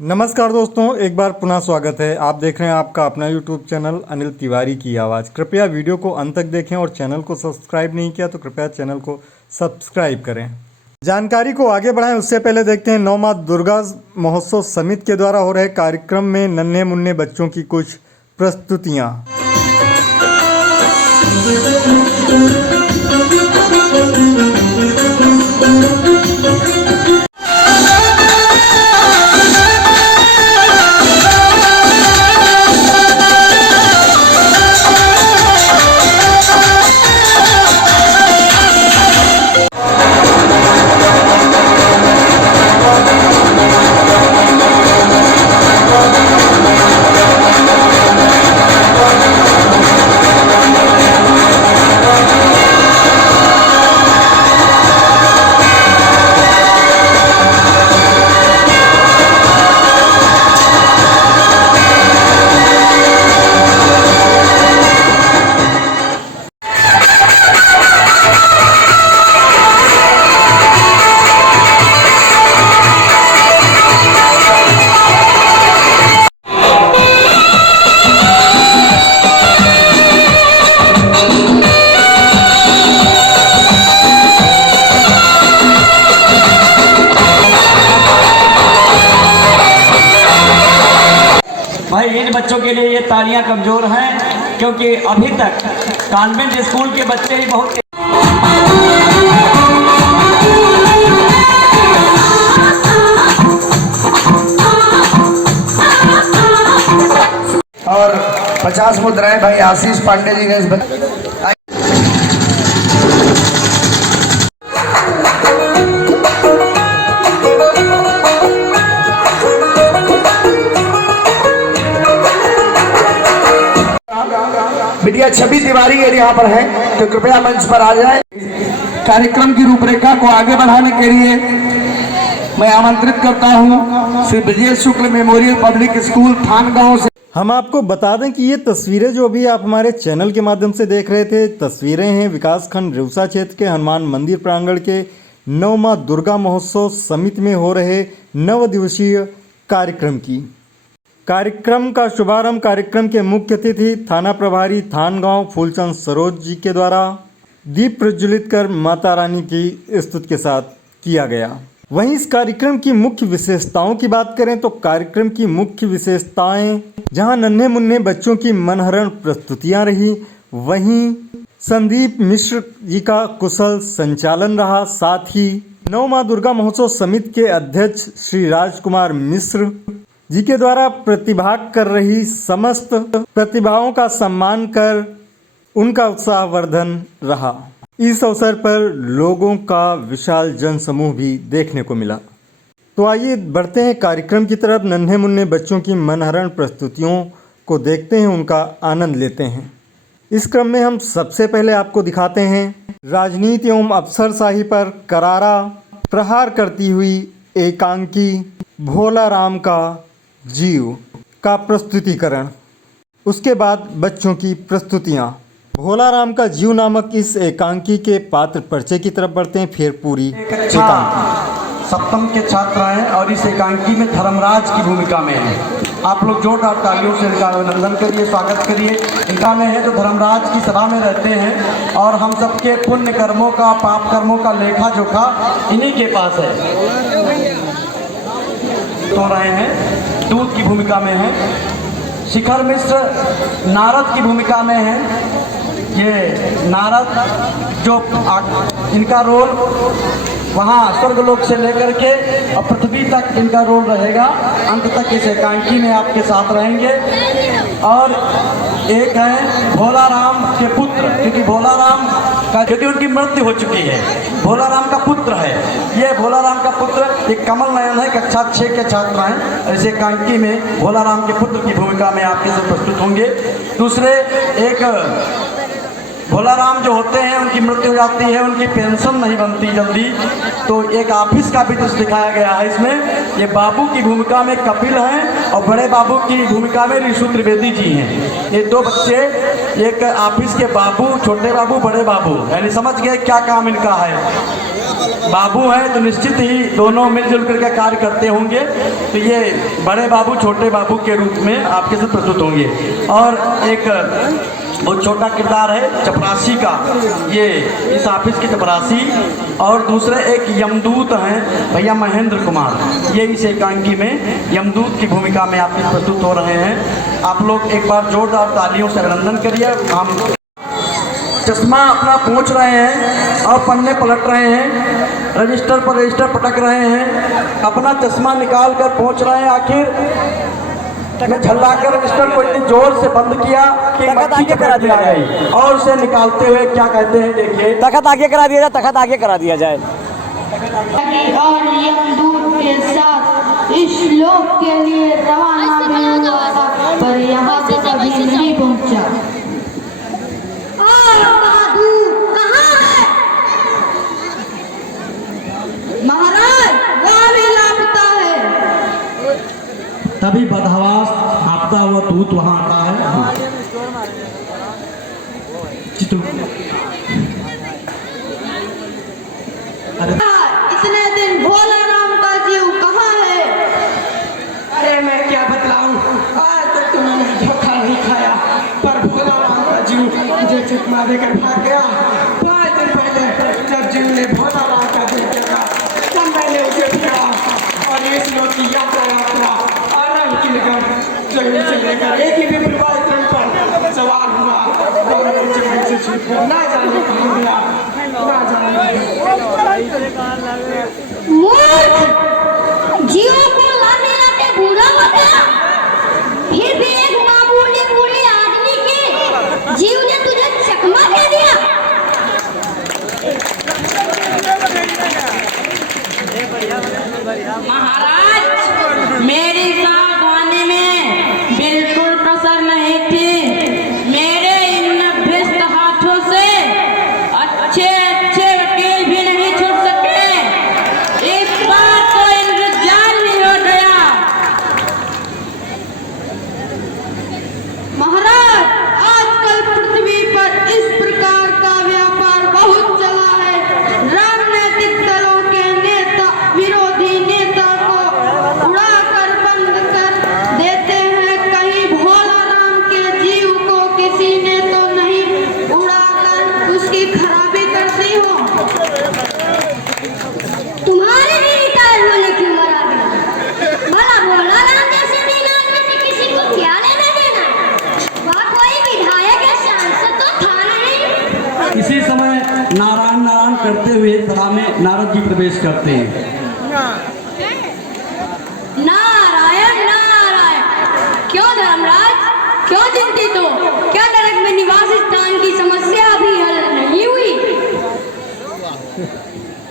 नमस्कार दोस्तों, एक बार पुनः स्वागत है। आप देख रहे हैं आपका अपना YouTube चैनल अनिल तिवारी की आवाज़। कृपया वीडियो को अंत तक देखें और चैनल को सब्सक्राइब नहीं किया तो कृपया चैनल को सब्सक्राइब करें। जानकारी को आगे बढ़ाएं उससे पहले देखते हैं नौ माँ दुर्गा महोत्सव समिति के द्वारा हो रहे कार्यक्रम में नन्हे मुन्ने बच्चों की कुछ प्रस्तुतियाँ। भाई इन बच्चों के लिए ये तालियां कमजोर हैं क्योंकि अभी तक कॉन्वेंट स्कूल के बच्चे ही बहुत। और 50 मुद्राएं भाई आशीष पांडे जी के इस मीडिया छवि तिवारी यदि यहाँ पर है तो कृपया मंच पर आ जाए। कार्यक्रम की रूपरेखा को आगे बढ़ाने के लिए मैं आमंत्रित करता हूँ श्री ब्रजेश शुक्ल मेमोरियल पब्लिक स्कूल थानगांव से। हम आपको बता दें कि ये तस्वीरें जो अभी आप हमारे चैनल के माध्यम से देख रहे थे, तस्वीरें हैं विकासखंड रिवसा क्षेत्र के हनुमान मंदिर प्रांगण के नौ माँ दुर्गा महोत्सव समिति में हो रहे 9 दिवसीय कार्यक्रम की। कार्यक्रम का शुभारंभ कार्यक्रम के मुख्य अतिथि थाना प्रभारी थानगांव फूलचंद सरोज जी के द्वारा दीप प्रज्वलित कर माता रानी की स्तुति के साथ किया गया। वहीं इस कार्यक्रम की मुख्य विशेषताओं की बात करें तो कार्यक्रम की मुख्य विशेषताएं जहां नन्हे मुन्ने बच्चों की मनहरण प्रस्तुतियां रही, वहीं संदीप मिश्र जी का कुशल संचालन रहा। साथ ही नौ माँ दुर्गा महोत्सव समिति के अध्यक्ष श्री राजकुमार मिश्र जी के द्वारा प्रतिभाग कर रही समस्त प्रतिभाओं का सम्मान कर उनका उत्साहवर्धन रहा। इस अवसर पर लोगों का विशाल जन समूह भी देखने को मिला। तो आइए बढ़ते हैं कार्यक्रम की तरफ। नन्हे मुन्ने बच्चों की मनहरण प्रस्तुतियों को देखते हैं, उनका आनंद लेते हैं। इस क्रम में हम सबसे पहले आपको दिखाते हैं राजनीति एवं अफसरशाही पर करारा प्रहार करती हुई एकांकी भोला राम का जीव का प्रस्तुतिकरण। उसके बाद बच्चों की प्रस्तुतियाँ। भोला राम का जीव नामक इस एकांकी के पात्र परिचय की तरफ बढ़ते हैं, फिर पूरी एकांकी। सप्तम के छात्र हैं और इस एकांकी में धर्मराज की भूमिका में है। आप लोग जोरदार तालियों से इनका अभिनंदन करिए, स्वागत करिए। इनका में है जो धर्मराज की सभा में रहते हैं और हम सबके पुण्य कर्मों का, पाप कर्मों का लेखा जोखा इन्हीं के पास है। तो रहे हैं दूत की भूमिका में है। शिखर मिश्र नारद की भूमिका में है। ये नारद जो इनका रोल वहाँ स्वर्गलोक से लेकर के और पृथ्वी तक इनका रोल रहेगा। अंत तक इस एकांकी में आपके साथ रहेंगे। और एक है भोला राम के पुत्र, क्योंकि भोला राम का क्योंकि उनकी मृत्यु हो चुकी है। भोला राम का पुत्र है ये। भोला राम का पुत्र एक कमल नयन है, कक्षा 6 के छात्र हैं। इस एकांकी में भोला राम के पुत्र की भूमिका में आपके से प्रस्तुत होंगे। दूसरे एक भोला राम जो होते हैं उनकी मृत्यु हो जाती है, उनकी पेंशन नहीं बनती जल्दी, तो एक ऑफिस का भी दृश्य दिखाया गया है इसमें। ये बाबू की भूमिका में कपिल हैं और बड़े बाबू की भूमिका में ऋषु त्रिवेदी जी हैं। ये दो बच्चे, एक ऑफिस के बाबू, छोटे बाबू, बड़े बाबू, यानी समझ गए क्या काम इनका है। बाबू हैं तो निश्चित ही दोनों मिलजुल करके कार्य करते होंगे, तो ये बड़े बाबू छोटे बाबू के रूप में आपके साथ प्रस्तुत होंगे। और एक बहुत छोटा किरदार है चपरासी का, ये इस ऑफिस के चपरासी, और दूसरे एक यमदूत हैं भैया महेंद्र कुमार, ये इस एकांकी में यमदूत की भूमिका में आपके प्रस्तुत हो रहे हैं। आप लोग एक बार जोरदार तालियों से अभिनंदन करिए। हम चश्मा अपना पहुँच रहे हैं और पन्ने पलट रहे हैं, रजिस्टर पर रजिस्टर पटक रहे हैं, अपना चश्मा निकाल कर पहुँच रहे हैं। आखिर मैं झल्लाकर रजिस्टर को इतनी जोर से बंद किया कि मक्खी के पेट में आ गई, और उसे निकालते हुए क्या कहते हैं देखिए। तखत आगे करा दिया जाए, तखत आगे करा दिया जाए। और यमदूत के साथ इस लोक के लिए रवाना भी हुआ था, पर यहाँ से कभी नहीं पहुँचा। कहाँ है महाराज? वह भी लापता है। तभी बदहवास हाँफता हुआ दूत वहाँ आता है। इतने दिन भोला राम का जीव कहाँ है? अरे मैं क्या बतलाऊं, आज तक तो मैंने धोखा नहीं खाया, पर भोला राम का जीव मुझे चकमा देकर भाग गया। 5 दिन पहले जब जीव ने भोला राम का जीव देखा, तब मैंने उसे पकड़ा और इस लोक की यात्रा आराम की निकल जो इनसे लेकर एक ही विवाह पर सवार हुआ, तो मेरे जीवन से छूट ना जाने कहाँ गया, ना जाने। जीवों को लाते लाते बूढ़ा हो गया, फिर भी एक मामूली बूढ़े आदमी के जीव ने तुझे चकमा दे दिया। महाराज, मेरी सावधानी में बिल्कुल कसर नहीं थी। मेरे इन भ्रष्ट हाथों से अच्छे अच्छे वकील भी नहीं छूट सके। इस बार तो इंतजार नहीं हो गया। महाराज, आजकल पृथ्वी पर इस प्रकार का व्यापार बहुत चला है। राजनीतिक दलों के नेता विरोधी नेता को उड़ाकर बंद कर देते हैं। कहीं भोला राम के जीव को किसी ने तो नहीं उड़ाकर उसकी खराबी कर दी हो? तुम्हारे भी रिटायर होने की उम्र आ गई। भला भोला राम जैसे नीलाम में से किसी को क्या लेना देना? वह कोई विधायक या सांसद तो था नहीं। इसी समय नारायण नारायण करते हुए सभा में नारद जी प्रवेश करते हैं। नारायण नारायण। क्यों धर्मराज, क्यों चिंतित हो? क्या नरक में निवास स्थान की समस्या अभी हल नहीं हुई?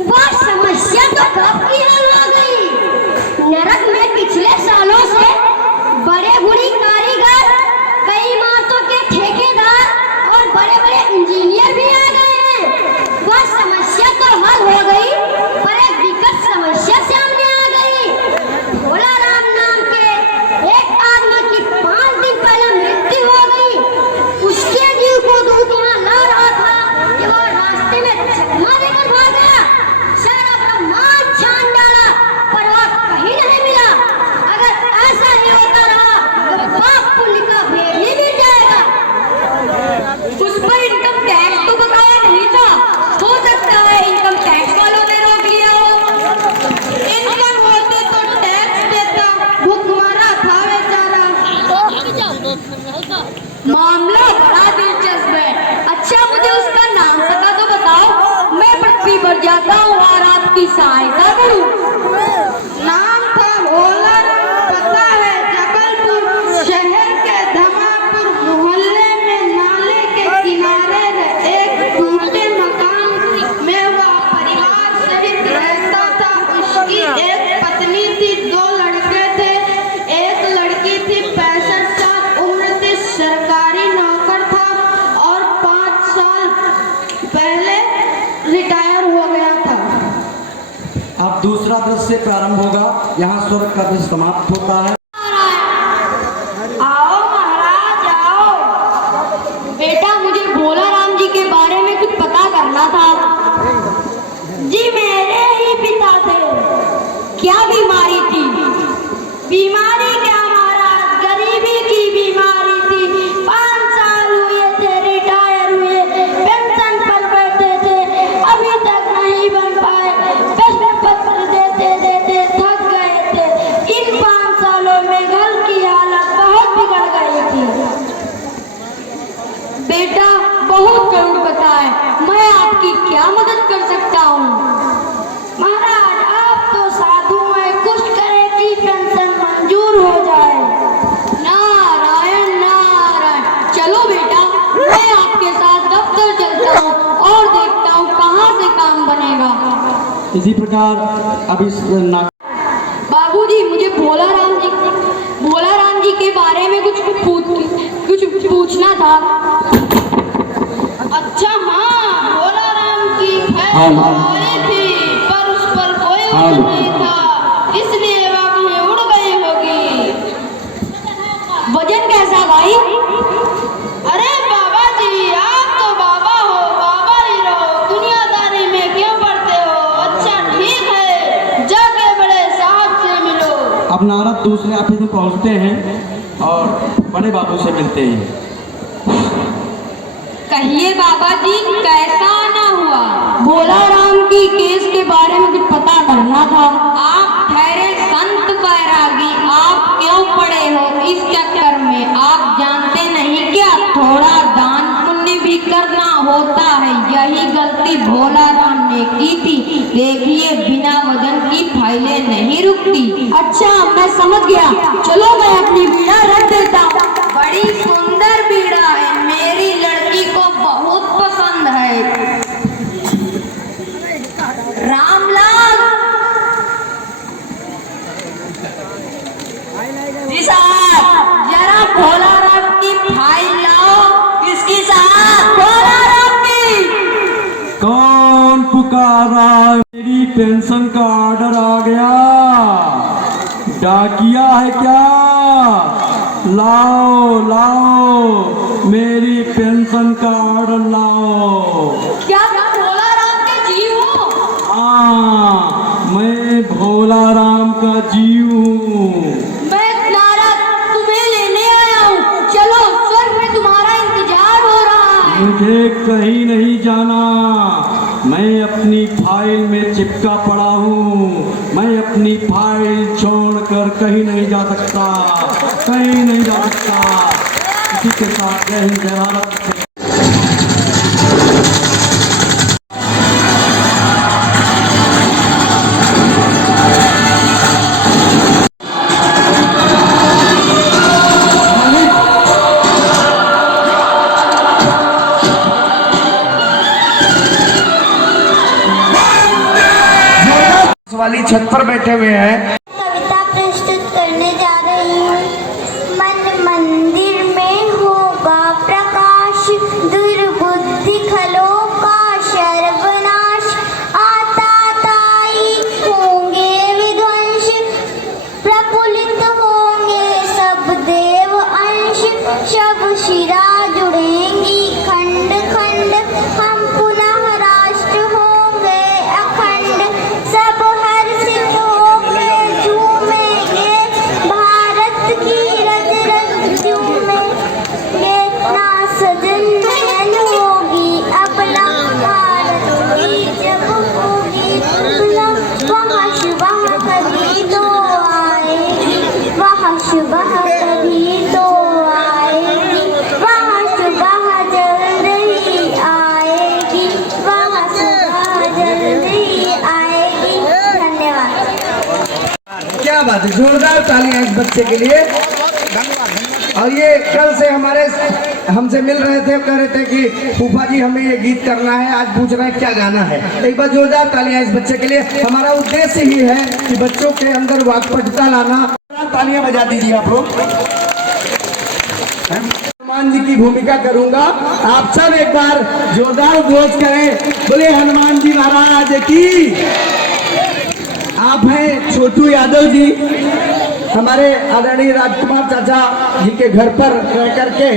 वह समस्या तो कब की हल हो गई। नरक में पिछले सालों से बड़े बुरी कारीगर, कई इमारतों के ठेकेदार और बड़े बड़े इंजीनियर भी आ गए हैं। वह समस्या तो हल हो गई, पर एक विकट समस्या सामने आ गई। भोला राम नाम के एक आदमी की 5 दिन पहले मृत्यु हो गई। उसके जीव को दूध यहाँ ला रहा था कि वह रास्ते में चकमा देकर भाग गया। सारा ब्रह्मांड छान डाला, पर वह कहीं नहीं मिला। अगर ऐसा ही होता रहा तो पाप पुण्य का भेद ही मिल जाएगा। उस पर इनकम टैक्स तो बकाया नहीं था। हो सकता है इनकम टैक्स वालों ने रोक लिया हो। इनकम होते तो टैक्स देता, भुखमरा था बेचारा। मामला बड़ा दिलचस्प है। अच्छा, मुझे उसका नाम पता तो बताओ, मैं पृथ्वी पर जाता हूँ और आपकी सहायता करूँ। नाम था भोला राम, पता है जबलपुर शहर के धमापुर मोहल्ले में नाले के किनारे एक टूटे मकान में वह परिवार सहित रहता था। उसकी एक पत्नी थी, 2 लड़के थे। एक लड़की थी, 65 साल उम्र थी, सरकारी नौकर था और 5 साल पहले रिटायर हो गया था। अब दूसरा दृश्य प्रारंभ होगा। यहाँ स्वर्ग का दृश्य समाप्त होता है। आओ महाराज आओ। बेटा, मुझे भोला राम जी के बारे में कुछ पता करना था। जी मैं क्या बीमारी थी? बीमारी क्या महाराज, गरीबी की बीमारी थी। 5 साल हुए थे रिटायर हुए, पेंशन पर बैठे थे, अभी तक नहीं बन पाए। प्रश्न पत्र देते देते थक गए थे। इन 5 सालों में घर की हालत बहुत बिगड़ गई थी। बेटा बहुत करुण कथा है, मैं आपकी क्या मदद कर सकता हूँ? महाराज आप तो साधु हैं, कुछ करें कि पेंशन मंजूर हो जाए। नारायण नारायण। चलो बेटा मैं आपके साथ दफ्तर चलता हूँ और देखता हूँ कहाँ से काम बनेगा। इसी प्रकार अब इस बाबूजी मुझे भोलाराम जी के बारे में कुछ पूछना था। अच्छा हाँ, भोलाराम की खैर थी पर उस पर कोई वजन नहीं था, इसलिए वह कहीं उड़ गई होगी। वजन कैसा भाई? अरे बाबा जी आप तो बाबा हो, बाबा ही रहो, दुनियादारी में क्यों पड़ते हो? अच्छा ठीक है, जाके बड़े साहब से मिलो। अब नारद दूसरे ऑफिस में पहुंचते हैं और बड़े बाबू से मिलते हैं। कहिए बाबा जी कैसा आना हुआ? भोलाराम की केस के बारे में कुछ पता करना था। आप ठहरे संत बैरागी, आप क्यों पड़े हो इस चक्कर में? आप जानते नहीं क्या थोड़ा दान पुण्य भी करना होता है, यही गलती भोलाराम ने की थी। देखिए बिना वजन की फाइलें नहीं रुकती। अच्छा मैं समझ गया, चलो मैं अपनी बीड़ा रख देता हूँ। बड़ी सुंदर बीड़ा है, मेरी लड़की को बहुत पसंद है। रामलाल जी साहब जरा भोलाराम की फाइल लाओ। किसकी साहब? भोलाराम की। कौन पुकारा? मेरी पेंशन का ऑर्डर आ गया। डाकिया है क्या? लाओ लाओ मेरी पेंशन का ऑर्डर लाओ। क्या तुम भोलाराम के जीव हो? हाँ मैं भोलाराम का जीव हूँ। मैं नारद तुम्हें लेने आया हूँ, चलो स्वर्ग में तुम्हारा इंतजार हो रहा है। मुझे कहीं नहीं जाना, मैं अपनी फाइल में चिपका पड़ा हूँ। मैं अपनी फाइल छोड़कर कहीं नहीं जा सकता, कहीं नहीं जा सकता। इसी के साथ जय हिंद जय भारत। वाली छत पर बैठे हुए हैं। कविता प्रस्तुत करने जा रही हूँ। मन मंदिर में होगा प्रकाश, दुर्बुद्धि खलो का सर्वनाश। आता ताई होंगे विध्वंस, प्रफुल्लित होंगे सब देव अंश। सब शिरा जुड़ेंगी खंड खंड, हम पुनः राष्ट्र होंगे अखंड। सब हर्षित होंगे झूमेंगे, भारत की रज रज झूमेंगे। ना सजन नयन होगी अपना, भारत की जब होगी अपना। वहाँ सुबह कभी तो आएगी, वहाँ सुबह कभी तो आएगी। वहाँ सुबह जल्द ही आएगी, वहाँ सुबह जल्द ही आएगी। धन्यवाद। क्या बात है, जोरदार तालियां इस बच्चे के लिए। और ये कल से हमसे मिल रहे थे, कह रहे थे कि फूफा जी हमें ये गीत करना है, आज पूछ रहे हैं क्या गाना है। एक बार जोरदार तालियां इस बच्चे के लिए। हमारा उद्देश्य ही है कि बच्चों के अंदर वाक्पटुता लाना। तालियां बजा दीजिए आप लोग। हनुमान जी की भूमिका करूंगा, आप सब एक बार जोरदार घोष करें, बोले हनुमान जी महाराज की। आप हैं छोटू यादव जी, हमारे आदरणीय राजकुमार चाचा जी के घर पर रह करके